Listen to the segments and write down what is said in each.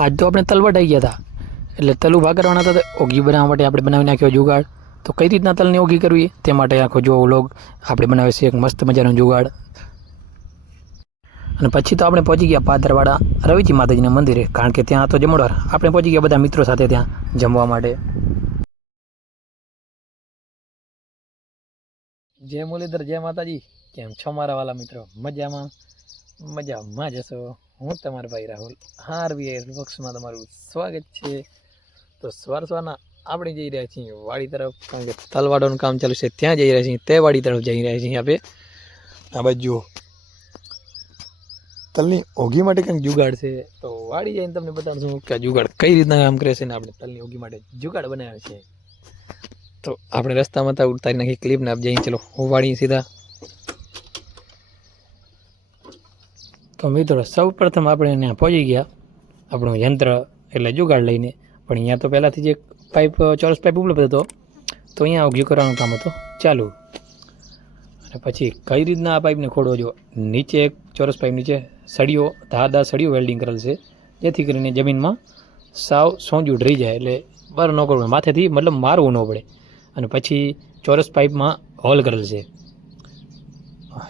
આજ તો આપણે તલ વટાઈ ગયા હતા એટલે તલું ભાગ કરવાના હતા ઓગી બનાવવા માટે આપણે બનાવી નાખ્યો જુગાડ. તો કઈ રીતના તલની ઓગી કરવી? તે માટે આખો જો વ્લોગ. આપણે બનાવે છે એક મસ્ત મજાનો જુગાડ. અને પછી તો આપણે પહોંચી ગયા પાદરવાડા રવિજી માતાજીના મંદિરે. કારણ કે ત્યાં તો જમણવાર. આપણે પહોંચી ગયા બધા મિત્રો સાથે ત્યાં જમવા માટે. જય મુરલીધર, જય માતાજી. કેમ છો મારા વાલા મિત્રો? મજામાં? મજામાં જશો હું તમારો ભાઈ રાહુલ. હાર વીઆર બોક્સમાં તમારું સ્વાગત છે. તો સવાર સવારના આપણે જઈ રહ્યા છીએ વાડી તરફ, કારણ કે તલવાડોનું કામ ચાલુ છે. ત્યાં જઈ રહ્યા છીએ, તે વાડી તરફ જઈ રહ્યા છીએ આપણે. આ બાજુ જુઓ. તલની ઓગી માટે કંઈક જુગાડ છે. તો વાડી જઈને તમને બતાડશું કે જુગાડ કઈ રીતના કામ કરે છે ને આપણે તલની ઓગી માટે જુગાડ બનાવ્યો છે. તો આપણે રસ્તામાં તો ઉતારી નાખી ક્લિપ ને આપ જઈએ ચલો, હું વાળી સીધા. તો મિત્રો સૌ પ્રથમ આપણે ત્યાં પહોંચી ગયા. આપણું યંત્ર એટલે જુગાડ લઈને. પણ અહીંયા તો પહેલાંથી જે પાઇપ, ચોરસ પાઇપ ઉપલબ્ધ હતો, તો અહીંયા ઓગ્યું કરવાનું કામ હતું. ચાલુ. અને પછી કઈ રીતના આ પાઇપને ખોડવો જો નીચે એક ચોરસ પાઇપ નીચે સળીઓ ધારદાર સળીઓ વેલ્ડિંગ કરેલ છે. જેથી કરીને જમીનમાં સાવ સોંજું ઢરી જાય. એટલે બર ન કરવું માથેથી મતલબ મારવું ન પડે. અને પછી ચોરસ પાઇપમાં હોલ કરેલ છે.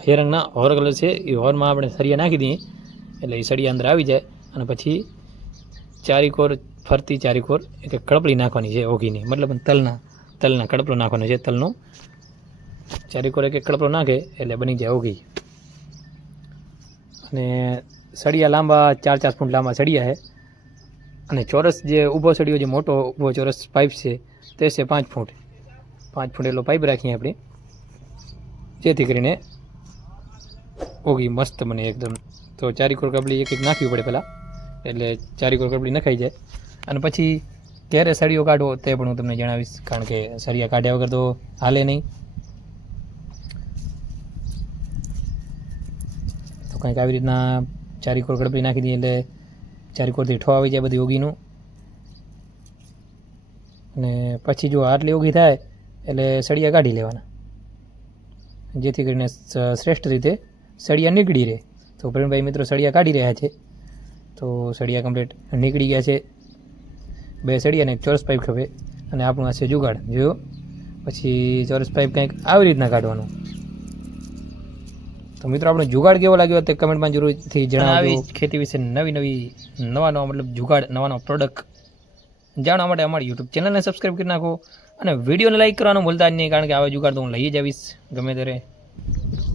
હેરંગના રંગના હોર કલર છે. એ હોરમાં આપણે સળિયા નાખી દઈએ. એટલે એ સળિયા અંદર આવી જાય અને પછી ચારીકોર ફરતી ચારીકોર એક કડપડી નાખવાની છે ઓગીની મતલબ તલના તલના કડપલો નાખવાનો છે તલનો. ચારીકોર એક કડપલો નાખે એટલે બની જાય ઓગી અને સળિયા લાંબા, ચાર ચાર ફૂટ લાંબા સળિયા છે. અને ચોરસ જે ઊભો સળિયો, જે મોટો ઊભો ચોરસ પાઇપ છે, તે છે પાંચ ફૂટ. પાંચ ફૂટ એટલો પાઇપ રાખીએ આપણે. જેથી કરીને ઓગી મસ્ત મને એકદમ. તો ચારી કબલી એક એક નાખવી પડે પહેલાં. એટલે ચારી કોર કબલી નખાઈ જાય. અને પછી ક્યારે સળિયો કાઢવો તે પણ હું તમને જણાવીશ. કારણ કે સળિયા કાઢ્યા વગર તો હાલે નહીં. તો કંઈક આવી રીતના ચારી કોર કડપડી નાખી દઈએ એટલે ચારી કોરથી ઠો આવી જાય બધી ઓગીનું. અને પછી જો આટલી ઓગી થાય એટલે સળિયા કાઢી લેવાના. જેથી કરીને શ્રેષ્ઠ રીતે સળિયા નીકળી રહે. તો પ્રેમભાઈ મિત્રો સળિયા કાઢી રહ્યા છે. તો સળિયા કમ્પ્લીટ નીકળી ગયા છે. બે સળિયા અને એક ચોરસ પાઇપ ખપે અને આપણું આ છે જુગાડ. જોયો પછી ચોરસ પાઇપ કંઈક આવી રીતના કાઢવાનું. તો મિત્રો આપણે જુગાડ કેવો લાગ્યો તે કમેન્ટમાં જરૂરથી જણાવી ખેતી વિશે નવી નવી નવા નવા મતલબ જુગાડ નવા નવા પ્રોડક્ટ જાણવા માટે અમારી યુટ્યુબ ચેનલને સબસ્ક્રાઈબ કરી નાખો અને વિડીયોને લાઈક કરવાનું ભૂલતા જ નહીં કારણ કે આવા જુગાડ તો હું લઈ જ આવીશ ગમે ત્યારે.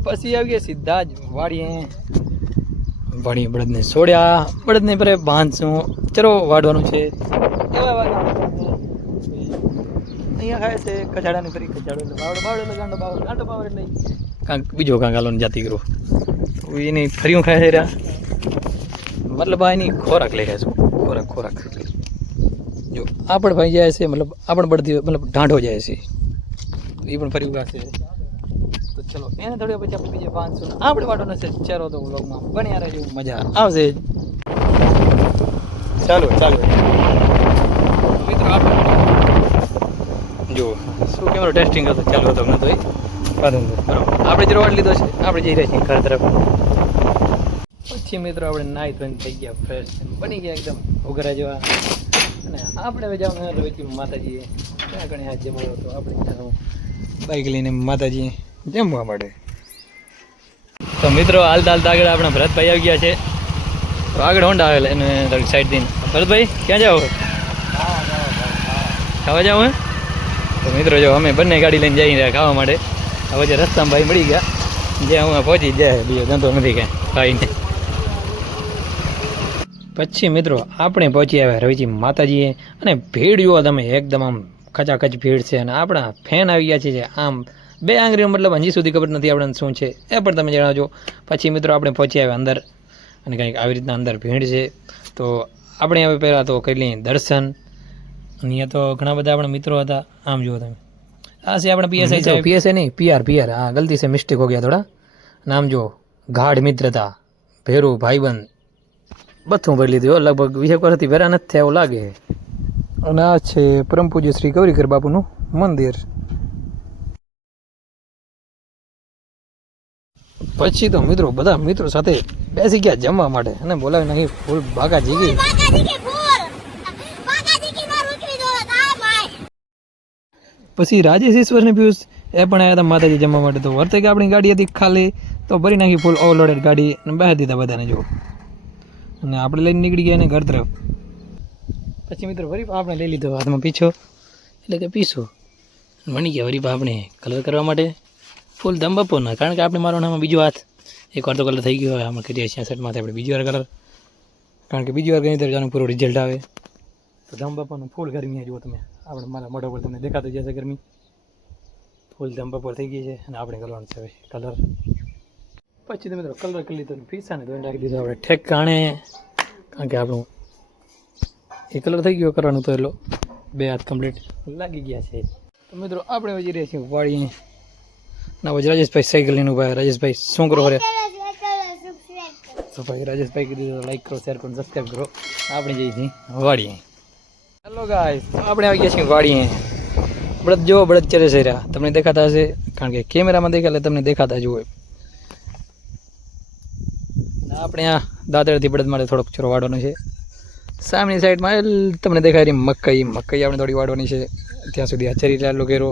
પછી આવી ગયા સીધા જ વાડીએ. વાડીએ બળદને છોડ્યા. બળદને પરે બાંધશું. ચરો વાડવાનું છે. અહીંયા ખાય છે કચાડાની ફરી કચાડો એટલે બાવડો કાંક બીજો કાંક આલોને જાતી કરું એની ફરીઓ ખાય છે રહ્યા. મતલબ આ એની ખોરાક લઈ રહ્યા છું. ખોરાક ખોરાક. જો, આ પણ ભાઈ જાય છે, મતલબ આ પણ બળદી, મતલબ ઢાંઢો જાય છે. એ પણ ફરી ઉગાશે ચલો એને થોડી પછી આપણે બીજે પાંચસો આપણે વાટો નથી ચેરો તો વ્લોગમાં બન્યા રહેજો. મજા આવશે ચાલો ચાલો. મિત્રો આપણે જો શું કેમેરો ટેસ્ટિંગ હતો ચાલુ હતો તો એ. બરાબર. આપણે જે રોડ લીધો છે આપણે જઈ રહ્યા છીએ ઘર તરફ. પછી મિત્રો આપણે નાહી ધોઈને થઈ ગયા ફ્રેશ બની ગયા એકદમ ઉઘરા જેવા. અને આપણે હવે જવાનું હતું માતાજીએ. ત્યાં ઘણી હાથ મળ્યો હતો આપણે બાઈક લઈને માતાજી જમવા માટે તો મિત્રો હાલતા હાલતા આગળ આપણા ભરતભાઈ આવી ગયા છે. આગળ હોન્ડા આવેલા એને સાઈડ દઈને ભરતભાઈ, ક્યાં જાઓ? ખાવા જાવ હે? તો મિત્રો, જો અમે બંને ગાડી લઈને જઈ રહ્યા ખાવા માટે. હવે જે રસ્તામાં ભાઈ મળી ગયા જ્યાં હું પહોંચી જાય, બીજો ધંધો નથી કાંઈ, ભાઈને. પછી મિત્રો, આપણે પહોંચી આવ્યા રવિજી માતાજીએ, અને ભીડ જુઓ તમે એકદમ આમ ખચાખચ ભીડ છે. અને આપણા ફેન આવી ગયા છે જે આમ બે આંગળીઓ મતલબ હજી સુધી ખબર નથી આપણને શું છે. એ પણ તમે જણાવજો. પછી મિત્રો આપણે પહોંચી આવ્યા અંદર અને કંઈક આવી રીતના અંદર ભીડ છે. તો આપણે હવે પહેલાં તો કરી લઈએ દર્શન. અહીંયા તો ઘણા બધા આપણા મિત્રો હતા. આમ જુઓ તમે. આ છે આપણા પીએસઆઈ છે પીએસઆઈ નહીં પીઆર પીઆર. હા ગલતી છે મિસ્ટેક હો ગયા થોડા. નામ જો ગાઢ મિત્રતા ભેરું ભાઈબંધ. બધું ભરી લીધું લગભગ વિશે વર્ષથી ભેરા નથી થયા એવું લાગે. અને આ છે પરમ પૂજ્ય શ્રી ગૌરીકર બાપુનું મંદિર. પછી તો મિત્રો બધા મિત્રો સાથે બેસી ગયા જમવા માટે અને બોલાવી નાખી ફૂલ ભાગા જીગી પછી રાજેશ ઈશ્વરને પિયુષ, એ પણ આવ્યા હતા માતાજી જમવા માટે. તો વર્તે કે આપણી ગાડી હતી ખાલી, તો ભરી નાખી ફૂલ ઓવરલોડેડ ગાડી અને બહાર દીધા બધાને જો અને આપણે લઈને નીકળી ગયા એને ઘર તરફ. પછી મિત્રો વરી આપણે લઈ લીધો હાથમાં પીછો. એટલે કે પીછો. વણી ગયા વરી આપણે કલર કરવા માટે. ફૂલ દમ બપોરના કારણ કે આપણે મારો નામ બીજો હાથ. એક વાર તો કલર થઈ ગયો હવે આમાં કરીએ છાસઠમાંથી આપણે બીજી વાર કલર. કારણ કે બીજી વાર ગણી જાનું પૂરો રિઝલ્ટ આવે. તો દમ બપોરનું ફૂલ ગરમી જુઓ તમે. આપણે મારા મોઢા પર તમને દેખાતું જશે ગરમી. ફૂલ ધમ બપોર થઈ ગઈ છે અને આપણે કરવાનું છે કલર. પછી તમે કલર કરી લીધો પીસાને ધોઈને રાખી દીધો. આપણે ઠેક કાણે કારણ કે આપણું એ કલર થઈ ગયો કરવાનું તો એટલો બે હાથ કમ્પ્લીટ લાગી ગયા છે. તો મિત્રો આપણે વજી રહ્યા છીએ વાળી ના પછી રાજેશભાઈ સાયકલ લઈને ઊભા. રાજેશભાઈ શું કરો રે તો ભાઈ રાજેશભાઈ કીધું લાઈક કરો શેર કરો સબસ્ક્રાઈબ કરો. આપણે જઈએ છીએ વાડીએ. હેલો ગાય આપણે આવી ગયા છીએ વાડીએ. બળદ જો બળદ ચરે છે રહ્યા. તમને દેખાતા હશે કારણ કે કેમેરામાં દેખાય તમને દેખાતા જ હોય. ને આપણે આ દાદરથી બળદ માટે થોડોક ચરો વાડવાનો છે. સામેની સાઈડમાં તમને દેખાય રહી મકાઈ. મકાઈ આપણે થોડી વાડવાની છે. ત્યાં સુધી આ ચરી લાલો ઘેરો.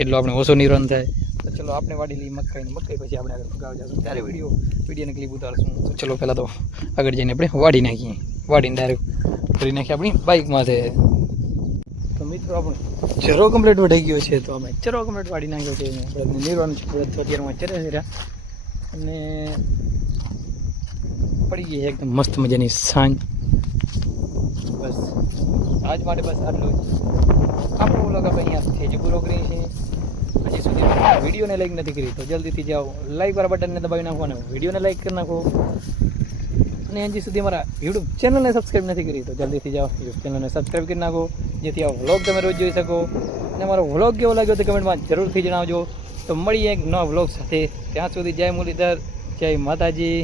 એટલે આપણે ઓછો નિરોન થાય. તો ચલો આપણે વાડી લઈએ મકાઈ ને મકાઈ પછી આપણે આગળ ગાવ જશું. ત્યારે વીડિયો વિડીયોને ક્લિપ ઉતારશું. તો ચલો પહેલાં તો આગળ જઈને આપણે વાડી નાખીએ. વાડીને ડાયરેક્ટ કરી નાખીએ આપણી બાઇકમાં છે તો મિત્રો આપણે ચરો કમ્પ્લીટ વઢાઈ ગયો છે. તો અમે ચરો કમ્પ્લીટ વાડી નાખ્યો છે. આપણે નિર્વાણ છે. અત્યારમાં ચરે છે. અને પડી ગઈ એકદમ મસ્ત મજાની સાંજ. બસ. આજ માટે બસ આટલું આપણો વ્લોગ આપણે અહીંયા જ પૂરો કરીએ છીએ વિડીયોને લાઈક નથી કરી, તો જલ્દીથી જાઓ. લાઈક વાળા બટનને દબાવી નાખો અને વિડીયોને લાઈક કરી નાખો. અને હજી સુધી મારા યુટ્યુબ ચેનલને સબસ્ક્રાઈબ નથી કરી, તો જલ્દીથી જાઓ. યુટ્યુબ ચેનલને સબસ્ક્રાઈબ કરી નાખો. જેથી આ વ્લોગ તમે રોજ જોઈ શકો. અને મારો વ્લોગ કેવો લાગ્યો તો કમેન્ટમાં જરૂરથી જણાવજો. તો મળીએ એક નવા વ્લોગ સાથે. ત્યાં સુધી જય મુરલીધર, જય માતાજી.